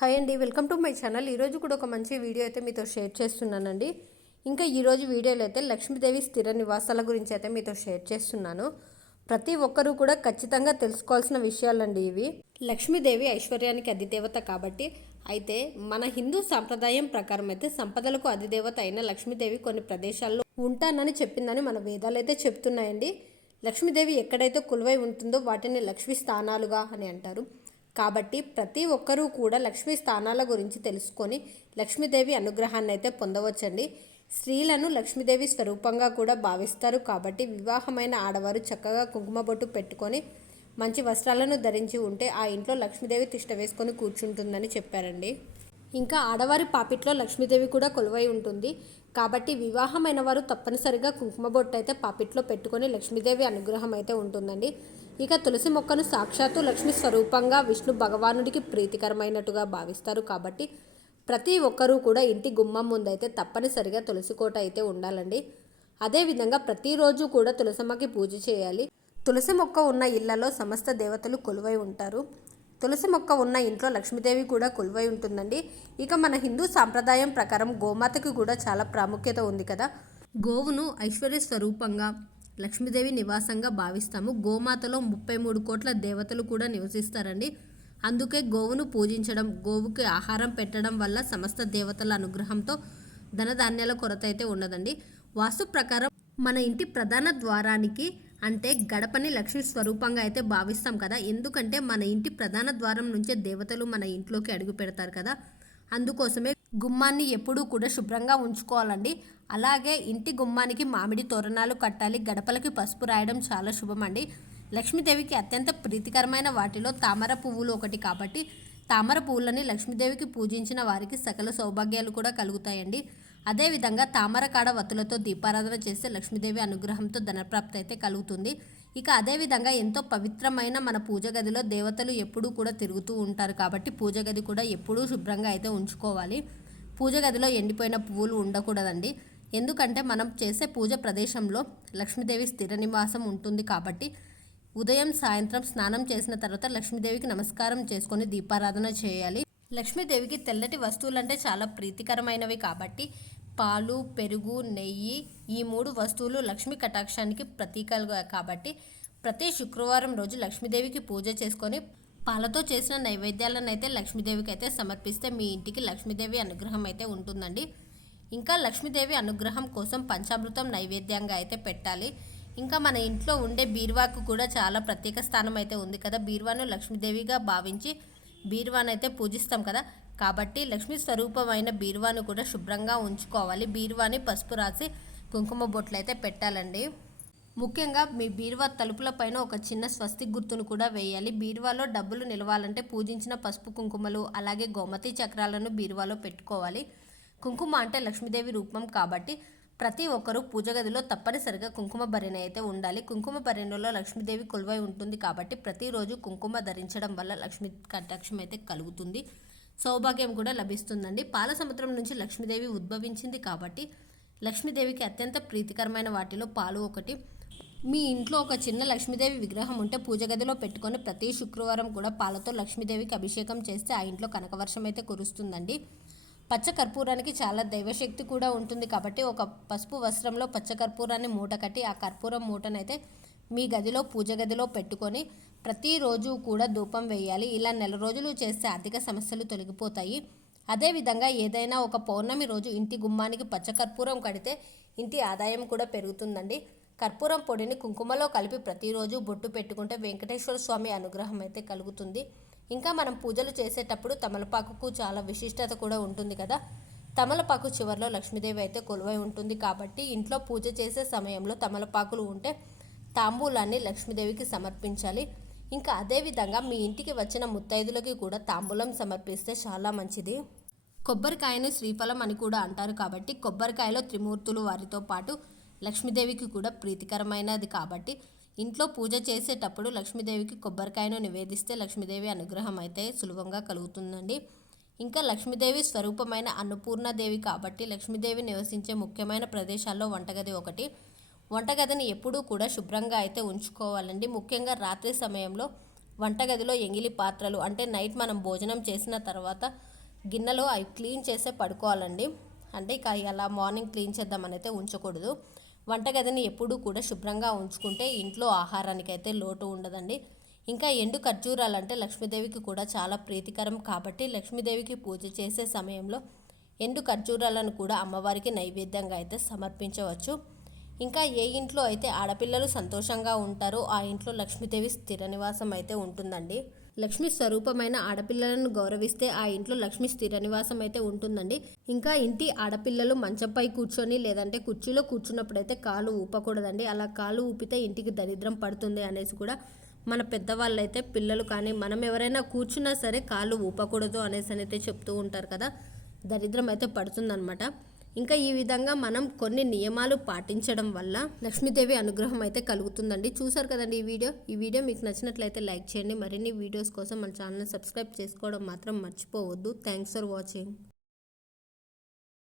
Hi అండి welcome to my channel. ఈరోజు కూడా ఒక మంచి వీడియో అయితే మీతో షేర్ చేస్తున్నానండి. ఇంకా ఈరోజు వీడియోలో అయితే లక్ష్మీదేవి స్థిర నివాసాల గురించి అయితే మీతో షేర్ చేస్తున్నాను. ప్రతి ఒక్కరూ కూడా ఖచ్చితంగా తెలుసుకోవాల్సిన విషయాలండి ఇవి. లక్ష్మీదేవి ఐశ్వర్యానికి అధిదేవత కాబట్టి అయితే మన హిందూ సాంప్రదాయం ప్రకారం అయితే సంపదలకు అధిదేవత అయిన లక్ష్మీదేవి కొన్ని ప్రదేశాల్లో ఉంటానని చెప్పిందని మన వేదాలు అయితే చెప్తున్నాయండి. లక్ష్మీదేవి ఎక్కడైతే కొలువై ఉంటుందో వాటిని లక్ష్మీ స్థానాలుగా అని అంటారు. కాబట్టి ప్రతి ఒక్కరూ కూడా లక్ష్మీ స్థానాల గురించి తెలుసుకొని లక్ష్మీదేవి అనుగ్రహాన్ని అయితే పొందవచ్చండి. స్త్రీలను లక్ష్మీదేవి స్వరూపంగా కూడా భావిస్తారు. కాబట్టి వివాహమైన ఆడవారు చక్కగా కుంకుమ బొట్టు పెట్టుకొని మంచి వస్త్రాలను ధరించి ఉంటే ఆ ఇంట్లో లక్ష్మీదేవి తిష్ట వేసుకొని కూర్చుంటుందని చెప్పారండి. ఇంకా ఆడవారి పాపిట్లో లక్ష్మీదేవి కూడా కొలువై ఉంటుంది. కాబట్టి వివాహమైన వారు తప్పనిసరిగా కుంకుమ బొట్టు అయితే పాపిట్లో పెట్టుకొని లక్ష్మీదేవి అనుగ్రహం అయితే ఉంటుందండి. ఇక తులసి మొక్కను సాక్షాత్తు లక్ష్మి స్వరూపంగా విష్ణు భగవానుడికి ప్రీతికరమైనట్టుగా భావిస్తారు కాబట్టి ప్రతి ఒక్కరూ కూడా ఇంటి గుమ్మం ముందైతే తప్పనిసరిగా తులసి కోట అయితే ఉండాలండి. అదేవిధంగా ప్రతిరోజు కూడా తులసమ్మకి పూజ చేయాలి. తులసి మొక్క ఉన్న ఇళ్ళలో సమస్త దేవతలు కొలువై ఉంటారు. తులసి మొక్క ఉన్న ఇంట్లో లక్ష్మీదేవి కూడా కొలువై ఉంటుందండి. ఇక మన హిందూ సాంప్రదాయం ప్రకారం గోమాతకి కూడా చాలా ప్రాముఖ్యత ఉంది కదా. గోవును ఐశ్వర్య స్వరూపంగా లక్ష్మీదేవి నివాసంగా భావిస్తాము. గోమాతలో ముప్పై మూడు కోట్ల దేవతలు కూడా నివసిస్తారండి. అందుకే గోవును పూజించడం గోవుకి ఆహారం పెట్టడం వల్ల సమస్త దేవతల అనుగ్రహంతో ధనధాన్యాల కొరత అయితే ఉండదండి. వాస్తు ప్రకారం మన ఇంటి ప్రధాన ద్వారానికి అంటే గడపని లక్ష్మీ స్వరూపంగా అయితే భావిస్తాం కదా. ఎందుకంటే మన ఇంటి ప్రధాన ద్వారం నుంచే దేవతలు మన ఇంట్లోకి అడుగు పెడతారు కదా. అందుకోసమే గుమ్మాన్ని ఎప్పుడూ కూడా శుభ్రంగా ఉంచుకోవాలండి. అలాగే ఇంటి గుమ్మానికి మామిడి తోరణాలు కట్టాలి. గడపలకి పసుపు రాయడం చాలా శుభం అండి లక్ష్మీదేవికి అత్యంత ప్రీతికరమైన వాటిలో తామర పువ్వులు ఒకటి కాబట్టి తామర పువ్వులని లక్ష్మీదేవికి పూజించిన వారికి సకల సౌభాగ్యాలు కూడా కలుగుతాయండి. అదేవిధంగా తామర కాడ వత్తులతో దీపారాధన చేస్తే లక్ష్మీదేవి అనుగ్రహంతో ధనప్రాప్తి అయితే కలుగుతుంది. ఇక అదేవిధంగా ఎంతో పవిత్రమైన మన పూజ గదిలో దేవతలు ఎప్పుడూ కూడా తిరుగుతూ ఉంటారు కాబట్టి పూజ గది కూడా ఎప్పుడూ శుభ్రంగా అయితే ఉంచుకోవాలి. పూజ గదిలో ఎండిపోయిన పువ్వులు ఉండకూడదండి. ఎందుకంటే మనం చేసే పూజ ప్రదేశంలో లక్ష్మీదేవి స్థిర నివాసం ఉంటుంది కాబట్టి ఉదయం సాయంత్రం స్నానం చేసిన తర్వాత లక్ష్మీదేవికి నమస్కారం చేసుకొని దీపారాధన చేయాలి. లక్ష్మీదేవికి తెల్లటి వస్తువులంటే చాలా ప్రీతికరమైనవి కాబట్టి పాలు పెరుగు నెయ్యి ఈ మూడు వస్తువులు లక్ష్మీ కటాక్షానికి ప్రతీకలుగా కాబట్టి ప్రతి శుక్రవారం రోజు లక్ష్మీదేవికి పూజ చేసుకొని పాలతో చేసిన నైవేద్యాలను అయితే లక్ష్మీదేవికి అయితే సమర్పిస్తే మీ ఇంటికి లక్ష్మీదేవి అనుగ్రహం అయితే ఉంటుందండి. ఇంకా లక్ష్మీదేవి అనుగ్రహం కోసం పంచామృతం నైవేద్యంగా అయితే పెట్టాలి. ఇంకా మన ఇంట్లో ఉండే బీరువాకు కూడా చాలా ప్రత్యేక స్థానం అయితే ఉంది కదా. బీరువాను లక్ష్మీదేవిగా భావించి బీరువాను అయితే పూజిస్తాం కదా. కాబట్టి లక్ష్మీ స్వరూపమైన బీరువాను కూడా శుభ్రంగా ఉంచుకోవాలి. బీరువాని పసుపు రాసి కుంకుమ బొట్లు అయితే పెట్టాలండి. ముఖ్యంగా మీ బీరువా తలుపుల పైన ఒక చిన్న స్వస్తి గుర్తును కూడా వేయాలి. బీరువాలో డబ్బులు నిలవాలంటే పూజించిన పసుపు కుంకుమలు అలాగే గోమతి చక్రాలను బీరువాలో పెట్టుకోవాలి. కుంకుమ అంటే లక్ష్మీదేవి రూపం కాబట్టి ప్రతి ఒక్కరూ పూజ గదిలో తప్పనిసరిగా కుంకుమ భరిణ అయితే ఉండాలి. కుంకుమ భరిణలో లక్ష్మీదేవి కొలువై ఉంటుంది కాబట్టి ప్రతిరోజు కుంకుమ ధరించడం వల్ల లక్ష్మీ కటాక్షం అయితే కలుగుతుంది. సౌభాగ్యం కూడా లభిస్తుందండి. పాల సముద్రం నుంచి లక్ష్మీదేవి ఉద్భవించింది కాబట్టి లక్ష్మీదేవికి అత్యంత ప్రీతికరమైన వాటిలో పాలు ఒకటి. మీ ఇంట్లో ఒక చిన్న లక్ష్మీదేవి విగ్రహం ఉంటే పూజ గదిలో పెట్టుకొని ప్రతి శుక్రవారం కూడా పాలతో లక్ష్మీదేవికి అభిషేకం చేస్తే ఆ ఇంట్లో కనకవర్షం అయితే కురుస్తుందండి. పచ్చ కర్పూరానికి చాలా దైవశక్తి కూడా ఉంటుంది కాబట్టి ఒక పసుపు వస్త్రంలో పచ్చ కర్పూరాన్ని మూట కట్టి ఆ కర్పూరం మూటనైతే మీ గదిలో పూజ గదిలో పెట్టుకొని ప్రతిరోజు కూడా ధూపం వేయాలి. ఇలా నెల రోజులు చేస్తే ఆర్థిక సమస్యలు తొలగిపోతాయి. అదేవిధంగా ఏదైనా ఒక పౌర్ణమి రోజు ఇంటి గుమ్మానికి పచ్చకర్పూరం కడితే ఇంటి ఆదాయం కూడా పెరుగుతుందండి. కర్పూరం పొడిని కుంకుమలో కలిపి ప్రతిరోజు బొట్టు పెట్టుకుంటే వెంకటేశ్వర స్వామి అనుగ్రహం అయితే కలుగుతుంది. ఇంకా మనం పూజలు చేసేటప్పుడు తమలపాకుకు చాలా విశిష్టత కూడా ఉంటుంది కదా. తమలపాకు చివరిలో లక్ష్మీదేవి అయితే కొలువై ఉంటుంది కాబట్టి ఇంట్లో పూజ చేసే సమయంలో తమలపాకులు ఉంటే తాంబూలాన్ని లక్ష్మీదేవికి సమర్పించాలి. ఇంకా అదేవిధంగా మీ ఇంటికి వచ్చిన ముత్తైదులకి కూడా తాంబూలం సమర్పిస్తే చాలా మంచిది. కొబ్బరికాయను శ్రీఫలం అని కూడా అంటారు కాబట్టి కొబ్బరికాయలో త్రిమూర్తులు వారితో పాటు లక్ష్మీదేవికి కూడా ప్రీతికరమైనది కాబట్టి ఇంట్లో పూజ చేసేటప్పుడు లక్ష్మీదేవికి కొబ్బరికాయను నివేదిస్తే లక్ష్మీదేవి అనుగ్రహం అయితే సులభంగా కలుగుతుందండి. ఇంకా లక్ష్మీదేవి స్వరూపమైన అన్నపూర్ణదేవి కాబట్టి లక్ష్మీదేవి నివసించే ముఖ్యమైన ప్రదేశాల్లో వంటగది ఒకటి. వంటగదిని ఎప్పుడూ కూడా శుభ్రంగా అయితే ఉంచుకోవాలండి. ముఖ్యంగా రాత్రి సమయంలో వంటగదిలో ఎంగిలి పాత్రలు అంటే నైట్ మనం భోజనం చేసిన తర్వాత గిన్నెలో అవి క్లీన్ చేసే పడుకోవాలండి. అంటే ఇక అలా మార్నింగ్ క్లీన్ చేద్దామని అయితే ఉంచకూడదు. వంటగదిని ఎప్పుడూ కూడా శుభ్రంగా ఉంచుకుంటే ఇంట్లో ఆహారానికి అయితే లోటు ఉండదండి. ఇంకా ఎండు ఖర్జూరాలు అంటే లక్ష్మీదేవికి కూడా చాలా ప్రీతికరం కాబట్టి లక్ష్మీదేవికి పూజ చేసే సమయంలో ఎండు ఖర్జూరాలను కూడా అమ్మవారికి నైవేద్యంగా అయితే సమర్పించవచ్చు. ఇంకా ఏ ఇంట్లో అయితే ఆడపిల్లలు సంతోషంగా ఉంటారో ఆ ఇంట్లో లక్ష్మీదేవి స్థిర నివాసం అయితే ఉంటుందండి. లక్ష్మి స్వరూపమైన ఆడపిల్లలను గౌరవిస్తే ఆ ఇంట్లో లక్ష్మి స్థిర నివాసం అయితే ఉంటుందండి. ఇంకా ఇంటి ఆడపిల్లలు మంచంపై కూర్చొని లేదంటే కుర్చీలో కూర్చున్నప్పుడైతే కాలు ఊపకూడదండి. అలా కాలు ఊపితే ఇంటికి దరిద్రం పడుతుంది అనేసి కూడా మన పెద్దవాళ్ళు అయితే పిల్లలు కానీ మనం ఎవరైనా కూర్చున్నా సరే కాళ్ళు ఊపకూడదు అనేసి అయితే చెప్తూ ఉంటారు కదా. దరిద్రం అయితే పడుతుందన్నమాట. ఇంకా ఈ విధంగా మనం కొన్ని నియమాలు పాటించడం వల్ల లక్ష్మీదేవి అనుగ్రహం అయితే కలుగుతుందండి. చూసారు కదండి ఈ వీడియో? ఈ వీడియో మీకు నచ్చినట్లయితే లైక్ చేయండి. మరిన్ని వీడియోస్ కోసం మన ఛానల్ సబ్స్క్రైబ్ చేసుకోవడం మాత్రం మర్చిపోవద్దు. Thanks for watching.